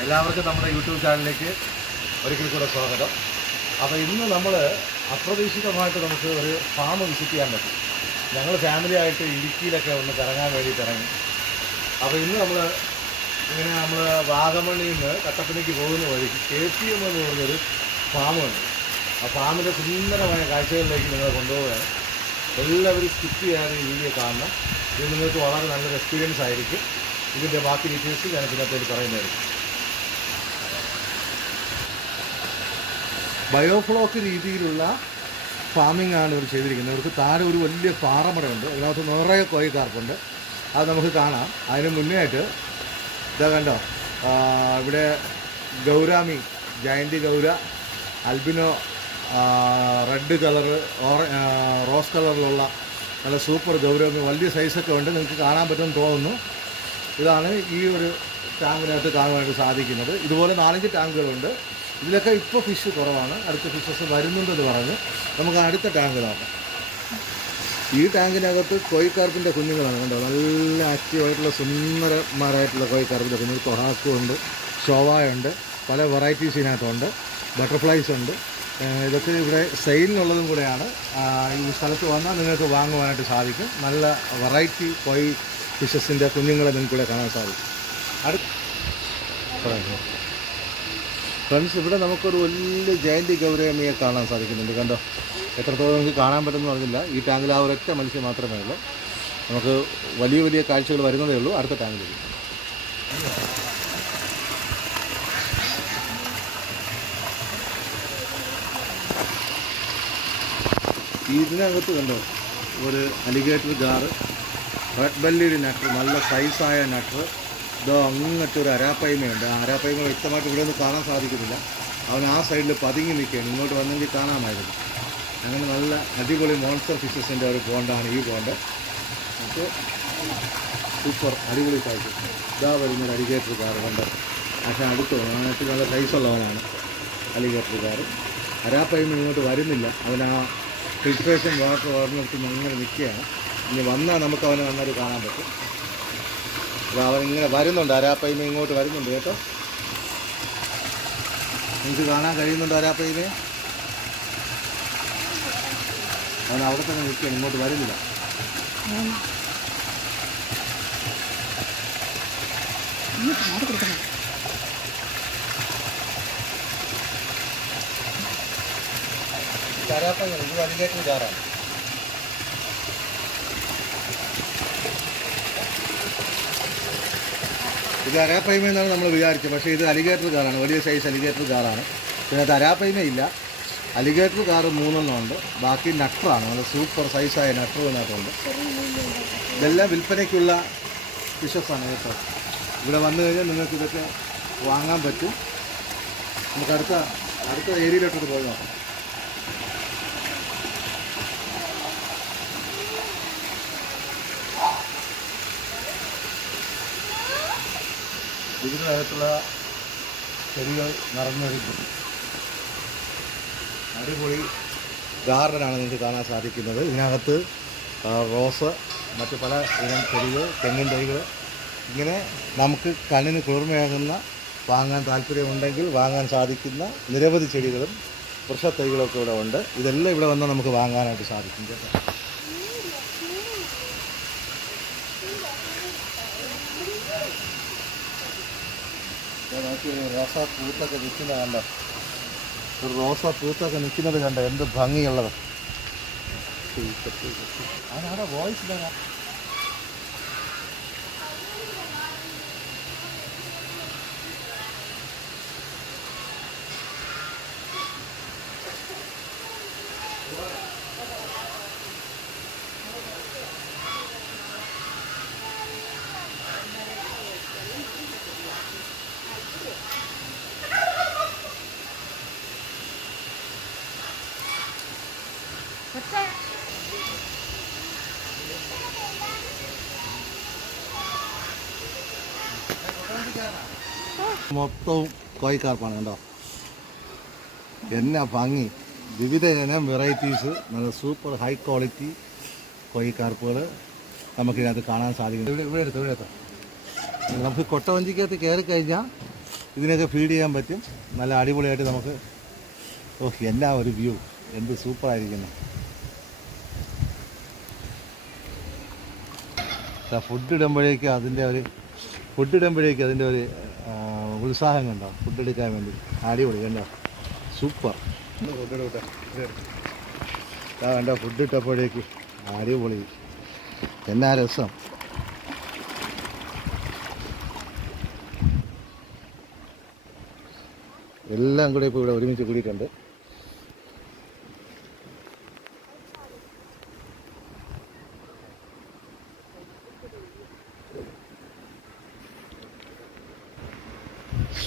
എല്ലാവർക്കും നമ്മുടെ യൂട്യൂബ് ചാനലിലേക്ക് ഒരിക്കൽ കൂടെ സ്വാഗതം. അപ്പോൾ ഇന്ന് നമ്മൾ അപ്രതീക്ഷിതമായിട്ട് നമുക്ക് ഒരു ഫാം വിസിറ്റ് ചെയ്യാൻ പറ്റും. ഞങ്ങൾ ഫാമിലി ആയിട്ട് ഇടുക്കിയിലൊക്കെ ഒന്ന് കറങ്ങാൻ വേണ്ടിയിട്ട് ഇറങ്ങി. അപ്പോൾ ഇന്ന് നമ്മൾ ഇങ്ങനെ നമ്മൾ വാഗമണ്ണിൽ നിന്ന് കട്ടപ്പനയ്ക്ക് പോകുന്ന വഴി കെ പി എം എന്ന് പറഞ്ഞൊരു ഫാമുണ്ട് ആ ഫാമിന്റെ സുന്ദരമായ കാഴ്ചകളിലേക്ക് നിങ്ങളെ കൊണ്ടുപോവുകയാണ്. എല്ലാവരും സ്കിപ്പ് ചെയ്യാതെ ഈ വീഡിയോ കാണണം. ഇത് നിങ്ങൾക്ക് വളരെ നല്ലൊരു എക്സ്പീരിയൻസ് ആയിരിക്കും. ഇതിന്റെ ബാക്കി ഡീറ്റെയിൽസ് ഞാൻ ഇതിനകത്തേക്ക് പറയുന്നതായിരിക്കും. ബയോഫ്ലോക്ക് രീതിയിലുള്ള ഫാമിംഗ് ആണ് ഇവർ ചെയ്തിരിക്കുന്നത്. ഇവർക്ക് താഴെ ഒരു വലിയ പാറമടയുണ്ട്. അതിനകത്ത് നിറയെ കോഴിക്കാർപ്പുണ്ട് അത് നമുക്ക് കാണാം. അതിന് മുന്നേ ആയിട്ട് ഇതാ കണ്ടോ? ഇവിടെ ഗൗരാമി ജയന്തി ഗൗര അൽബിനോ റെഡ് കളറ് ഓറ റോസ് കളറിലുള്ള നല്ല സൂപ്പർ ഗൗരവമി വലിയ സൈസൊക്കെ ഉണ്ട്. നിങ്ങൾക്ക് കാണാൻ പറ്റുമെന്ന് തോന്നുന്നു. ഇതാണ് ഈ ഒരു ടാങ്കിനകത്ത് കാണുവാനായിട്ട് സാധിക്കുന്നത്. ഇതുപോലെ നാലഞ്ച് ടാങ്കുകളുണ്ട്. ഇതിലൊക്കെ ഇപ്പോൾ ഫിഷ് കുറവാണ്. അടുത്ത ഫിഷസ് വരുന്നുണ്ടെന്ന് പറഞ്ഞ് നമുക്ക് അടുത്ത ടാങ്ക് നോക്കാം. ഈ ടാങ്കിനകത്ത് കോഴിക്കാർപ്പിന്റെ കുഞ്ഞുങ്ങളാണ് കണ്ടോ? നല്ല ആക്റ്റീവായിട്ടുള്ള സുന്ദരന്മാരായിട്ടുള്ള കോഴിക്കാർപ്പിന്റെ കുഞ്ഞുങ്ങൾ. കൊഹാക്കുണ്ട് ഷോവായുണ്ട് പല വെറൈറ്റീസ് ഇതിനകത്തുണ്ട്. ബട്ടർഫ്ലൈസ് ഉണ്ട്. ഇതൊക്കെ ഇവിടെ സെയിലിനുള്ളതും കൂടെയാണ്. ഈ സ്ഥലത്ത് വന്നാൽ നിങ്ങൾക്ക് വാങ്ങുവാനായിട്ട് സാധിക്കും. നല്ല വെറൈറ്റി കോയി ഫിഷസിന്റെ കുഞ്ഞുങ്ങളെ നിങ്ങൾക്ക് ഇവിടെ കാണാൻ സാധിക്കും. അടുത്ത ഫ്രണ്ട്സ് ഇവിടെ നമുക്കൊരു വലിയ ജയന്തി ഗൗരവമയെ കാണാൻ സാധിക്കുന്നുണ്ട്. കണ്ടോ? എത്രത്തോളം നമുക്ക് കാണാൻ പറ്റുമെന്ന് പറഞ്ഞില്ല ഈ ടാങ്കിൽ ആ ഒരൊറ്റ മത്സ്യം മാത്രമേ ഉള്ളൂ. നമുക്ക് വലിയ വലിയ കാഴ്ചകൾ വരുന്നതേ ഉള്ളൂ. അടുത്ത ടാങ്കിലേക്ക് ഇതിനകത്ത് കണ്ടോ? ഒരു അലിഗേറ്റർ ജാറ്. റെഡ് ബെല്ലിയുടെ നട്ടർ നല്ല സൈസായ നട്ടർ ഇതോ അങ്ങോട്ട് ഒരു അരാപ്പയ്മയുണ്ട് ആ അരാപ്പയ്മ വ്യക്തമായിട്ട് ഇവിടെ ഒന്നും കാണാൻ സാധിക്കുന്നില്ല. അവൻ ആ സൈഡിൽ പതുങ്ങി നിൽക്കുകയാണ്. ഇങ്ങോട്ട് വന്നെങ്കിൽ കാണാമായിരുന്നു. അങ്ങനെ നല്ല അടിപൊളി മോൺസ്റ്റർ ഫിഷസിന്റെ ഒരു പോണ്ടാണ് ഈ പോണ്ട് അപ്പോൾ സൂപ്പർ അടിപൊളി കാഴ്ച ഇതാ വരുന്നൊരു അലിഗേറ്റർ കാർ കണ്ട് പക്ഷേ അടുത്ത് അതിനകത്ത് നല്ല സൈസുള്ളവനാണ് അലിഗേറ്റർ കാർ അരാപ്പയ്മ ഇങ്ങോട്ട് വരുന്നില്ല. അവൻ ആ ഫിൽട്രേഷൻ വാട്ടർ വാർന്നിടത്ത് അങ്ങനെ നിൽക്കുകയാണ്. ഇനി വന്നാൽ നമുക്ക് അവനെ നന്നായിട്ട് കാണാൻ പറ്റും. ഇങ്ങനെ വരുന്നുണ്ട്. അരാപ്പയ്മ ഇങ്ങോട്ട് വരുന്നുണ്ട് കേട്ടോ. നിങ്ങൾക്ക് കാണാൻ കഴിയുന്നുണ്ട് അരാപ്പയ്മ? അവൻ അവിടെ തന്നെ നിൽക്കുകയാണ്. ഇങ്ങോട്ട് വരുന്നില്ല. അരാപ്പയ്മ ഇത് വലിയ കാറാണ് ഇത് അരാപ്പൈമ എന്നാണ് നമ്മൾ വിചാരിച്ചത്. പക്ഷേ ഇത് അലിഗേറ്റർ കാറാണ്. വലിയ സൈസ് അലിഗേറ്റർ കാറാണ്. അത് അരാപ്പൈമ ഇല്ല. അലിഗേറ്റർ കാറ് മൂന്നെണ്ണം ഉണ്ട് ബാക്കി നട്ടറാണ് നല്ല സൂപ്പർ സൈസായ നട്ടർ ഇതിനകത്തുണ്ട്. ഇതെല്ലാം വിൽപ്പനയ്ക്കുള്ള ഫിഷസാണ് കേട്ടോ ഇവിടെ വന്നു കഴിഞ്ഞാൽ നിങ്ങൾക്ക് ഇതൊക്കെ വാങ്ങാൻ പറ്റും. നമുക്ക് അടുത്ത അടുത്ത ഏരിയയിലോട്ടൊന്ന് പോയി നോക്കാം. വിവിധ തരത്തിലുള്ള ചെടികൾ നിറഞ്ഞൊരിക്കും അടിപൊളി ഗാർഡനാണ് നിങ്ങൾക്ക് കാണാൻ സാധിക്കുന്നത്. ഇതിനകത്ത് റോസ് മറ്റു പല ഇനം ചെടികൾ തെങ്ങിൻ തൈകൾ ഇങ്ങനെ നമുക്ക് കണ്ണിന് കുളിർമയാകുന്ന വാങ്ങാൻ താല്പര്യമുണ്ടെങ്കിൽ വാങ്ങാൻ സാധിക്കുന്ന നിരവധി ചെടികളും വൃക്ഷത്തൈകളൊക്കെ ഇവിടെ ഉണ്ട്. ഇതെല്ലാം ഇവിടെ വന്നാൽ നമുക്ക് വാങ്ങാനായിട്ട് സാധിക്കും. കേട്ടോ ഒരു റോസാ പൂത്തൊക്കെ നിൽക്കുന്നത് കണ്ടോ? ഒരു റോസാ പൂത്തൊക്കെ നിൽക്കുന്നത് കണ്ടോ? എന്ത് ഭംഗിയുള്ളത്. അതാണ് വോയിസ് ഇല്ല മൊത്തവും കോഴിക്കാർപ്പാണ് കണ്ടോ? എന്നാ ഭംഗി. വിവിധ ഇനം വെറൈറ്റീസ് നല്ല സൂപ്പർ ഹൈ ക്വാളിറ്റി കോഴിക്കാർപ്പുകൾ നമുക്കിതിനകത്ത് കാണാൻ സാധിക്കും. ഇവിടെ ഇവിടെ എടുത്ത് ഇവിടെ എടുത്തോ. നമുക്ക് കൊട്ടവഞ്ചിക്കകത്ത് കയറി കഴിഞ്ഞാൽ ഇതിനൊക്കെ ഫീഡ് ചെയ്യാൻ പറ്റും. നല്ല അടിപൊളിയായിട്ട് നമുക്ക് ഓ എന്നാ ഒരു വ്യൂ എന്ത് സൂപ്പറായിരിക്കുന്നു ഫുഡ് ഇടുമ്പോഴേക്കും അതിന്റെ ഒരു ഫുഡ് ഇടുമ്പോഴേക്കും അതിന്റെ ഒരു ഉത്സാഹം കണ്ടോ ഫുഡ് എടുക്കാൻ വേണ്ടി. അടിപൊളി കണ്ടോ? സൂപ്പർ കണ്ടോ ഫുഡ് ഇട്ടപ്പോഴേക്ക്. അടിപൊളി. എന്നാ രസം. എല്ലാം കൂടെ ഇപ്പോൾ ഇവിടെ ഒരുമിച്ച് കൂടിയിട്ടുണ്ട്.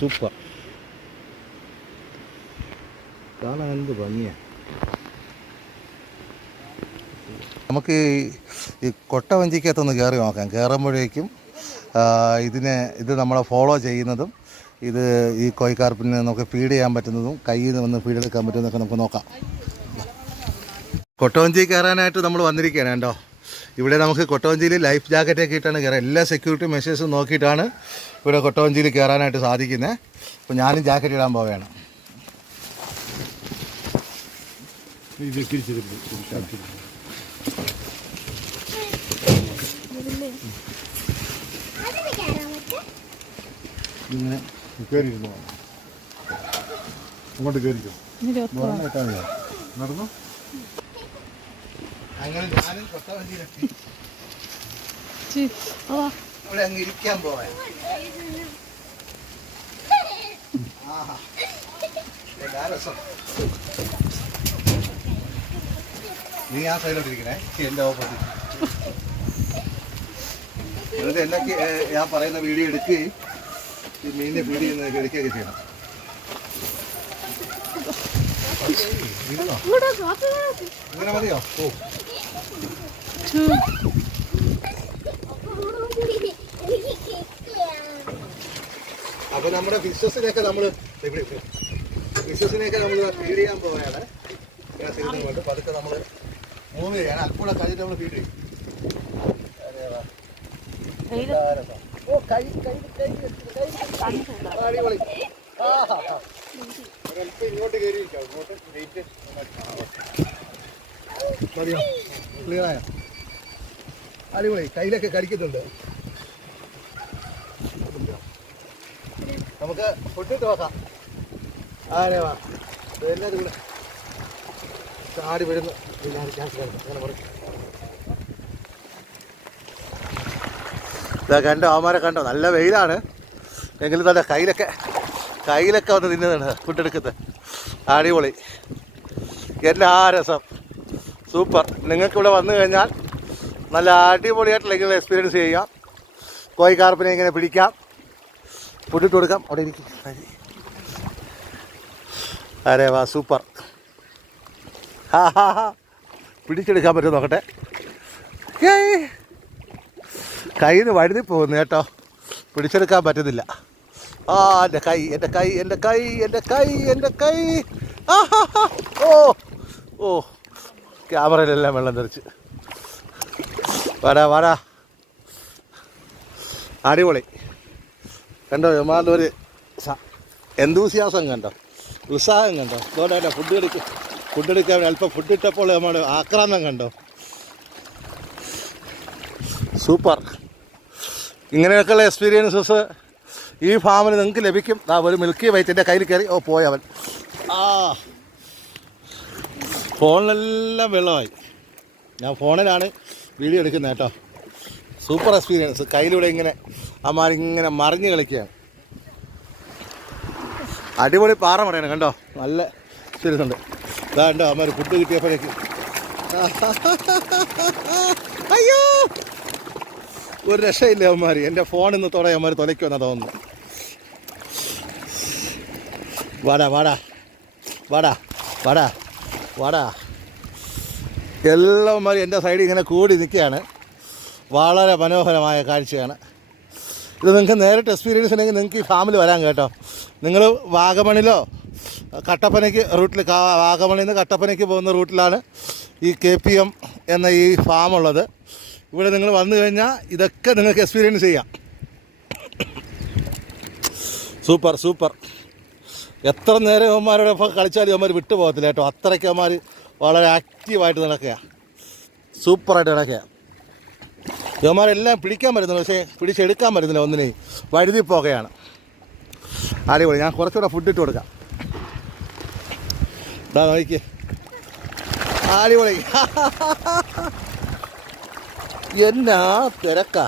സൂപ്പർ. കാണാൻ എന്ത് ഭംഗിയാണ് നമുക്ക് ഈ- കൊട്ട കൊട്ടവഞ്ചിക്കകത്തൊന്ന് കയറി നോക്കാം. കയറുമ്പോഴേക്കും ഇതിനെ ഇത് നമ്മളെ ഫോളോ ചെയ്യുന്നതും ഇത് ഈ കോയിക്കാർപ്പിന് നമുക്ക് ഫീഡ് ചെയ്യാൻ പറ്റുന്നതും കയ്യിൽ നിന്ന് വന്ന് ഫീഡ് എടുക്കാൻ പറ്റുന്നതൊക്കെ നമുക്ക് നോക്കാം. കൊട്ടവഞ്ചി കയറാനായിട്ട് നമ്മൾ വന്നിരിക്കുകയാണ് കേട്ടോ. ഇവിടെ നമുക്ക് കൊട്ടവഞ്ചിയിൽ ലൈഫ് ജാക്കറ്റൊക്കെ ഇട്ടാണ് കയറുക എല്ലാ സെക്യൂരിറ്റി മെഷേഴ്സും നോക്കിയിട്ടാണ് ഇവിടെ കൊട്ടവഞ്ചിയിൽ കയറാനായിട്ട് സാധിക്കുന്നത് അപ്പോൾ ഞാനും ജാക്കറ്റ് ഇടാൻ പോവുകയാണ്. ഇങ്ങനെ കയറിയിരുന്നു അങ്ങോട്ട് കയറിക്കോ നടന്നു? അങ്ങനെ ഞാനും കൊട്ടവഞ്ചിയിലെത്തി ഇവിടെ അങ്ങ് ഇരിക്കാൻ പോവാൻ ആഹാ. എന്നാ രസം. നീ ആ സൈഡിലോട്ട് ഇരിക്കണേ. എന്റെ ഓപ്പോസിറ്റ് എന്നിട്ട് എന്നൊക്കെ ഞാൻ പറയുന്ന വീഡിയോ എടുക്കുകയും ഈ മീനിനെ ഫീഡ് ചെയ്യുന്നതൊക്കെ എടുക്കുകയൊക്കെ ചെയ്യണം? ഇങ്ങനെ മതിയോ? ഓ അപ്പൊ നമ്മുടെ ഫിഷസിനെയൊക്കെ നമ്മൾ ഫിഷസിനെയൊക്കെ നമ്മൾ ഫീഡ് ചെയ്യാൻ പോവുകയാണ്. ഗ്യാസ് ഇരുന്ന് കൊണ്ട് പതുക്കെ നമ്മൾ മൂവ് ചെയ്യാണ് അക്കൂടെ കഴിഞ്ഞിട്ട് നമ്മൾ ഫീഡ് ചെയ്യും. ഓ, കൈ, കൈ, കൈ. അടിപൊളി. ഒരല്പം ഇങ്ങോട്ട് കയറിയിരിക്കാം. ഇങ്ങോട്ട് വെയിറ്റ് മതിയോ? ക്ലിയറായ അടിപൊളി. കയ്യിലൊക്കെ കടിക്കുന്നുണ്ട് നമുക്ക് പൊട്ടിട്ട് നോക്കാം. ആരെ വാ? എല്ലാവരും കൂടെ ചാടി വരുന്നു. ഞാൻ ക്യാൻസൽ അങ്ങനെ പറയും ഇതാ കണ്ടോ അവന്മാരെ കണ്ടോ? നല്ല വെയിലാണ്. എങ്കിലും തന്നെ കയ്യിലൊക്കെ കയ്യിലൊക്കെ വന്ന് തിന്നുന്നുണ്ട് ഫുഡ് എടുക്കുന്നത്. അടിപൊളി. എന്നാ രസം. സൂപ്പർ. നിങ്ങൾക്കിവിടെ വന്നു കഴിഞ്ഞാൽ നല്ല അടിപൊളിയായിട്ടുള്ള ഇങ്ങനെ എക്സ്പീരിയൻസ് ചെയ്യാം. കോഴി കാർപ്പിനെ ഇങ്ങനെ പിടിക്കാം. പൊട്ടിട്ട് കൊടുക്കാം അവിടെ ഇരിക്കും. അരേ വാ സൂപ്പർ. ഹാ ഹാ പിടിച്ചെടുക്കാൻ പറ്റും നോക്കട്ടെ. കയ്യിൽ നിന്ന് വഴുതി പോകുന്നു കേട്ടോ. പിടിച്ചെടുക്കാൻ പറ്റുന്നില്ല. ആ എന്റെ കൈ എന്റെ കൈ എന്റെ കൈ എന്റെ കൈ എന്റെ കൈ. ഓ ഓ. ക്യാമറയിലെല്ലാം വെള്ളം തെറിച്ച്. വാടാ വാടാ. അടിപൊളി. കണ്ടോ യമാന്റെ ഒരു എന്തൂസിയാസം കണ്ടോ? ഉത്സാഹം കണ്ടോ? അതുകൊണ്ടല്ല ഫുഡ് കളിക്ക് ഫുഡ് എടുക്കാൻ അല്പം ഫുഡ് ഇട്ടപ്പോൾ നമ്മുടെ ആക്രാന്തം കണ്ടോ? സൂപ്പർ. ഇങ്ങനെയൊക്കെയുള്ള എക്സ്പീരിയൻസസ് ഈ ഫാമിൽ നിങ്ങൾക്ക് ലഭിക്കും. ആ ഒരു മിൽക്കി വൈറ്റിന്റെ കയ്യിൽ കയറി ഓ പോയവൻ ആ. ഫോണിലെല്ലാം വെള്ളമായി. ഞാൻ ഫോണിലാണ് വീഡിയോ എടുക്കുന്നത് കേട്ടോ. സൂപ്പർ എക്സ്പീരിയൻസ് കയ്യിലൂടെ ഇങ്ങനെ അമ്മാരിങ്ങനെ മറിഞ്ഞ് കളിക്കുകയാണ്. അടിപൊളി പാറ പറയണം കണ്ടോ? നല്ല ഉണ്ട്. ഇതാ കണ്ടോ അമ്മ ഫുഡ് കിട്ടിയപ്പോഴേക്ക്. അയ്യോ! ഒരു രക്ഷയില്ല അവന്മാർ എന്റെ ഫോണിൽ നിന്ന് തുടങ്ങി അവന്മാർ തുലയ്ക്കുമെന്നാ തോന്നുന്നു. വാടാ വാടാ. വാടാ വാടാ. വാടാ. എല്ലാവന്മാരും എന്റെ സൈഡിൽ ഇങ്ങനെ കൂടി നിൽക്കുകയാണ്. വളരെ മനോഹരമായ കാഴ്ചയാണ്. ഇത് നിങ്ങൾക്ക് നേരിട്ട് എക്സ്പീരിയൻസ് ഉണ്ടെങ്കിൽ നിങ്ങൾക്ക് ഈ ഫാമിൽ വരാൻ കേട്ടോ. നിങ്ങൾ വാഗമണിലോ കട്ടപ്പനയ്ക്ക് റൂട്ടിൽ വാഗമണിൽ വാഗമണിയിൽ നിന്ന് കട്ടപ്പനയ്ക്ക് പോകുന്ന റൂട്ടിലാണ് ഈ കെ പി എം എന്ന ഈ ഫാം ഉള്ളത്. ഇവിടെ നിങ്ങൾ വന്നു കഴിഞ്ഞാൽ ഇതൊക്കെ നിങ്ങൾക്ക് എക്സ്പീരിയൻസ് ചെയ്യാം. Super super. എത്ര നേരം ഇവന്മാരോടൊപ്പം കളിച്ചാലും ഇവന്മാർ വിട്ടു പോകത്തില്ല കേട്ടോ. അത്രയ്ക്ക് അവന്മാർ വളരെ ആക്റ്റീവായിട്ട് നടക്കുക സൂപ്പറായിട്ട് നടക്കുക ഇവന്മാരെല്ലാം പിടിക്കാൻ പറ്റുന്നില്ല പക്ഷേ പിടിച്ചെടുക്കാൻ പറ്റുന്നില്ല ഒന്നിനെയും വഴുതി പോകുകയാണ് അടിപൊളി. ഞാൻ കുറച്ചുകൂടെ ഫുഡ് ഇട്ട് കൊടുക്കാം. ഇതാ നോക്കി അടിപൊളി. എന്നാ തിരക്കാ.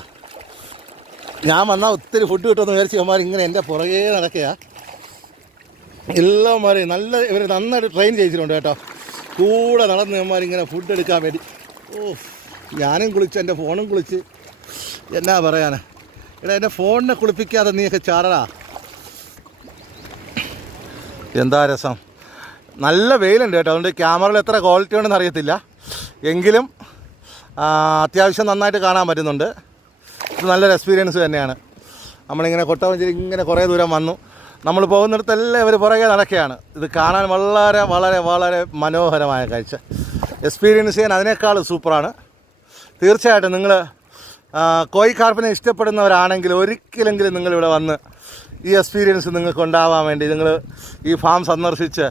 ഞാൻ വന്നാൽ ഒത്തിരി ഫുഡ് കിട്ടുമെന്ന് വിചാരിച്ച് ഇവന്മാർ ഇങ്ങനെ എന്റെ പുറകെ നടക്കുക എല്ലാവന്മാരെയും നല്ല ഇവർ നന്നായിട്ട് ട്രെയിൻ ചെയ്തിട്ടുണ്ട് കേട്ടോ. കൂടെ നടന്ന് ഇങ്ങനെ ഫുഡ് എടുക്കാൻ വേണ്ടി. ഓ ഞാനും കുളിച്ച് എന്റെ ഫോണും കുളിച്ച്. എന്നാ പറയാനാ? എടാ എന്റെ ഫോണിനെ കുളിപ്പിക്കാതെ നീയൊക്കെ ചാടടാ. എന്താ രസം? നല്ല വെയിലുണ്ട് കേട്ടോ. അതുകൊണ്ട് ക്യാമറയിൽ എത്ര ക്വാളിറ്റി ഉണ്ടെന്ന് അറിയത്തില്ല. എങ്കിലും അത്യാവശ്യം നന്നായിട്ട് കാണാൻ പറ്റുന്നുണ്ട്. ഇത് നല്ലൊരു എക്സ്പീരിയൻസ് തന്നെയാണ്. നമ്മളിങ്ങനെ കൊട്ടവഞ്ചേരി ഇങ്ങനെ കുറേ ദൂരം വന്നു. നമ്മൾ പോകുന്നിടത്തെല്ലാം ഇവർ പുറകെ നടക്കുകയാണ്. ഇത് കാണാൻ വളരെ വളരെ വളരെ മനോഹരമായ കാഴ്ച. എക്സ്പീരിയൻസ് ചെയ്യാൻ അതിനേക്കാൾ സൂപ്പറാണ്. തീർച്ചയായിട്ടും നിങ്ങൾ കോയി കാർപ്പിനെ ഇഷ്ടപ്പെടുന്നവരാണെങ്കിൽ ഒരിക്കലെങ്കിലും നിങ്ങളിവിടെ വന്ന് ഈ എക്സ്പീരിയൻസ് നിങ്ങൾക്ക് ഉണ്ടാവാൻ വേണ്ടി നിങ്ങൾ ഈ ഫാം സന്ദർശിച്ച്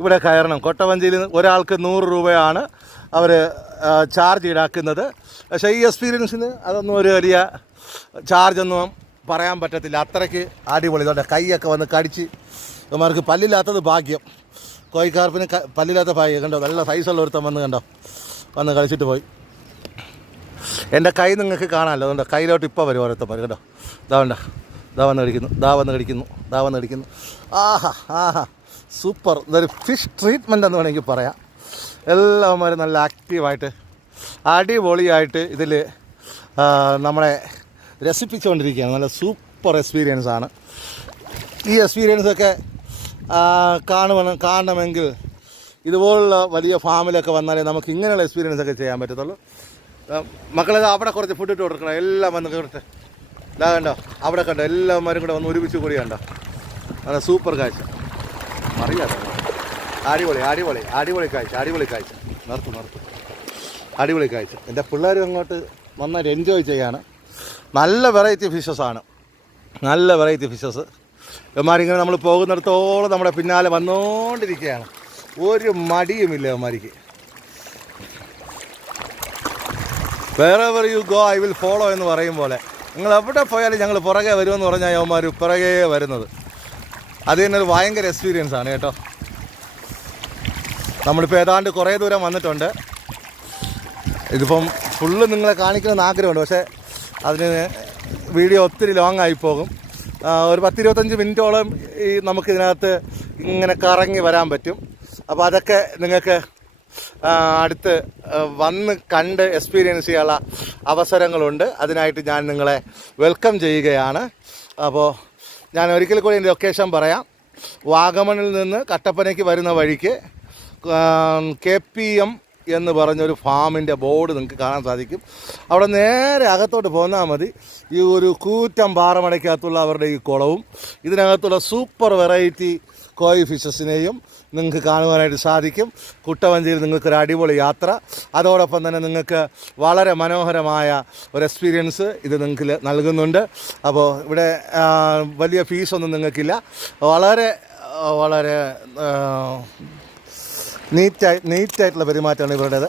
ഇവിടെ കയറണം. കൊട്ടവഞ്ചിയിൽ ഒരാൾക്ക് നൂറ് രൂപയാണ് അവർ ചാർജ് ഈടാക്കുന്നത്. പക്ഷേ ഈ എക്സ്പീരിയൻസിന് അതൊന്നും ഒരു വലിയ ചാർജൊന്നും പറയാൻ പറ്റത്തില്ല. അത്രയ്ക്ക് അടിപൊളി. ഇതോടെ കൈയൊക്കെ വന്ന് കടിച്ച് ഇവന്മാർക്ക് പല്ലില്ലാത്തത് ഭാഗ്യം. കോഴിക്കാർപ്പിന് പല്ലില്ലാത്ത ഭാഗ്യം. കണ്ടോ? നല്ല സൈസുള്ള ഒരുത്തം വന്ന് കണ്ടോ? വന്ന് കളിച്ചിട്ട് പോയി. എന്റെ കൈ നിങ്ങൾക്ക് കാണാമല്ലോ. അതുകൊണ്ട് കയ്യിലോട്ട് ഇപ്പോൾ വരും ഓരോരുത്തർ കേട്ടോ ഇതാ വേണ്ട ഇതാ വന്ന് കടിക്കുന്നു. ഇതാ വന്ന് കടിക്കുന്നു. ഇതാ വന്ന് കടിക്കുന്നു. ആഹാ ആഹാ. സൂപ്പർ. ഇതൊരു ഫിഷ് ട്രീറ്റ്മെന്റ് എന്ന് വേണമെങ്കിൽ പറയാം. എല്ലാവരും നല്ല ആക്റ്റീവായിട്ട് അടിപൊളിയായിട്ട് ഇതിൽ നമ്മളെ രസിപ്പിച്ചുകൊണ്ടിരിക്കുകയാണ്. നല്ല സൂപ്പർ എക്സ്പീരിയൻസ് ആണ്. ഈ എക്സ്പീരിയൻസ് ഒക്കെ കാണണമെങ്കിൽ ഇതുപോലുള്ള വലിയ ഫാമിലൊക്കെ വന്നാലേ നമുക്ക് ഇങ്ങനെയുള്ള എക്സ്പീരിയൻസ് ഒക്കെ ചെയ്യാൻ പറ്റത്തുള്ളൂ. മക്കളെ അവിടെ കുറച്ച് ഫുഡ് ഇട്ട് കൊടുക്കണം. എല്ലാം വന്ന് കൊടുത്ത് ഇതാ കണ്ടോ? അവിടെ കണ്ടോ? എല്ലാവരും കൂടെ വന്ന് ഒരുമിച്ച് കൂടി കണ്ടോ? നല്ല സൂപ്പർ കാഴ്ച. അറിയാതെ അടിപൊളി അടിപൊളി അടിപൊളി കാഴ്ച അടിപൊളി കാഴ്ച. നിർത്തും നിർത്തും. അടിപൊളി കാഴ്ച. എന്റെ പിള്ളേരും അങ്ങോട്ട് നന്നായിട്ട് എൻജോയ് ചെയ്യാണ് നല്ല വെറൈറ്റി ഫിഷസ് ആണ്. നല്ല വെറൈറ്റി ഫിഷസ് ഇവന്മാരിങ്ങനെ നമ്മൾ പോകുന്നിടത്തോളം നമ്മുടെ പിന്നാലെ വന്നുകൊണ്ടിരിക്കുകയാണ് ഒരു മടിയുമില്ല എമാരിക്ക് wherever you go I will follow എന്ന് പറയും പോലെ. നിങ്ങൾ എവിടെ പോയാലും ഞങ്ങൾ പുറകെ വരുമെന്ന് പറഞ്ഞാൽ യവന്മാർ പുറകെ വരുന്നത്. അത് തന്നെ ഒരു ഭയങ്കര എക്സ്പീരിയൻസ് ആണ് കേട്ടോ. നമ്മളിപ്പോൾ ഏതാണ്ട് കുറേ ദൂരം വന്നിട്ടുണ്ട്. ഇതിപ്പം ഫുള്ള് നിങ്ങളെ കാണിക്കണമെന്ന് ആഗ്രഹമുണ്ട്. പക്ഷേ അതിന് വീഡിയോ ഒത്തിരി ലോങ് ആയി പോകും. ഒരു പത്തിരുപത്തഞ്ച് മിനിറ്റോളം ഈ നമുക്കിതിനകത്ത് ഇങ്ങനെ കറങ്ങി വരാൻ പറ്റും. അപ്പോൾ അതൊക്കെ നിങ്ങൾക്ക് അടുത്ത് വന്ന് കണ്ട് എക്സ്പീരിയൻസ് ചെയ്യാനുള്ള അവസരങ്ങളുണ്ട്. അതിനായിട്ട് ഞാൻ നിങ്ങളെ വെൽക്കം ചെയ്യുകയാണ്. അപ്പോൾ ഞാൻ ഒരിക്കൽ കൂടി എന്റെ ലൊക്കേഷൻ പറയാം. വാഗമണിൽ നിന്ന് കട്ടപ്പനയ്ക്ക് വരുന്ന വഴിക്ക് കെ പി എം എന്ന് പറഞ്ഞൊരു ഫാമിന്റെ ബോർഡ് നിങ്ങൾക്ക് കാണാൻ സാധിക്കും. അവിടെ നേരെ അകത്തോട്ട് പോന്നാൽ മതി. ഈ ഒരു കൂറ്റം പാറമടയ്ക്കകത്തുള്ള അവരുടെ ഈ കുളവും ഇതിനകത്തുള്ള സൂപ്പർ വെറൈറ്റി കോയി ഫിഷസിനെയും നിങ്ങൾക്ക് കാണുവാനായിട്ട് സാധിക്കും. കുട്ടവഞ്ചിയിൽ നിങ്ങൾക്കൊരു അടിപൊളി യാത്ര. അതോടൊപ്പം തന്നെ നിങ്ങൾക്ക് വളരെ മനോഹരമായ ഒരു എക്സ്പീരിയൻസ് ഇത് നിങ്ങൾക്ക് നൽകുന്നുണ്ട്. അപ്പോൾ ഇവിടെ വലിയ ഫീസൊന്നും നിങ്ങൾക്കില്ല. വളരെ വളരെ നീറ്റായി നീറ്റായിട്ടുള്ള പെരുമാറ്റമാണ് ഇവരുടേത്.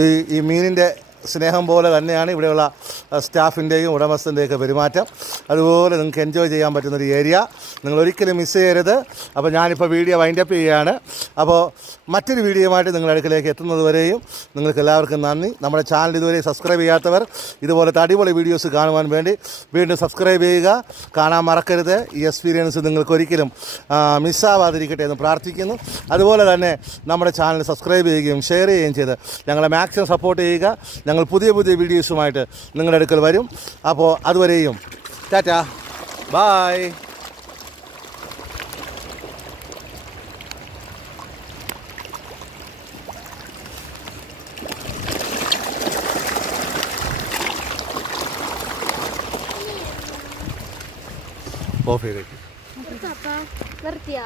ഈ ഈ മീനിന്റെ സ്നേഹം പോലെ തന്നെയാണ് ഇവിടെയുള്ള സ്റ്റാഫിന്റെയും ഉടമസ്ഥന്റെയൊക്കെ പെരുമാറ്റം. അതുപോലെ നിങ്ങൾക്ക് എൻജോയ് ചെയ്യാൻ പറ്റുന്നൊരു ഏരിയ നിങ്ങൾ ഒരിക്കലും മിസ് ചെയ്യരുത് അപ്പോൾ ഞാനിപ്പോൾ വീഡിയോ വൈൻഡപ്പ് ചെയ്യുകയാണ്. അപ്പോൾ മറ്റൊരു വീഡിയോയുമായിട്ട് നിങ്ങളുടെ അടുക്കലേക്ക് എത്തുന്നത് വരെയും നിങ്ങൾക്ക് എല്ലാവർക്കും നന്ദി. നമ്മുടെ ചാനൽ ഇതുവരെ സബ്സ്ക്രൈബ് ചെയ്യാത്തവർ ഇതുപോലത്തെ അടിപൊളി വീഡിയോസ് കാണുവാൻ വേണ്ടി വീണ്ടും സബ്സ്ക്രൈബ് ചെയ്യുക. കാണാൻ മറക്കരുത്. ഈ എക്സ്പീരിയൻസ് നിങ്ങൾക്ക് ഒരിക്കലും മിസ്സാവാതിരിക്കട്ടെ എന്ന് പ്രാർത്ഥിക്കുന്നു. അതുപോലെ തന്നെ നമ്മുടെ ചാനൽ സബ്സ്ക്രൈബ് ചെയ്യുകയും ഷെയർ ചെയ്യുകയും ചെയ്ത് ഞങ്ങളെ മാക്സിമം സപ്പോർട്ട് ചെയ്യുക. ഞങ്ങൾ പുതിയ പുതിയ വീഡിയോസുമായിട്ട് നിങ്ങളുടെ അടുക്കൽ വരും. അപ്പോൾ അതുവരെയും ടാറ്റാ ബായ് ഓഫ് ചെയ്തേക്ക് നിർത്തിയാ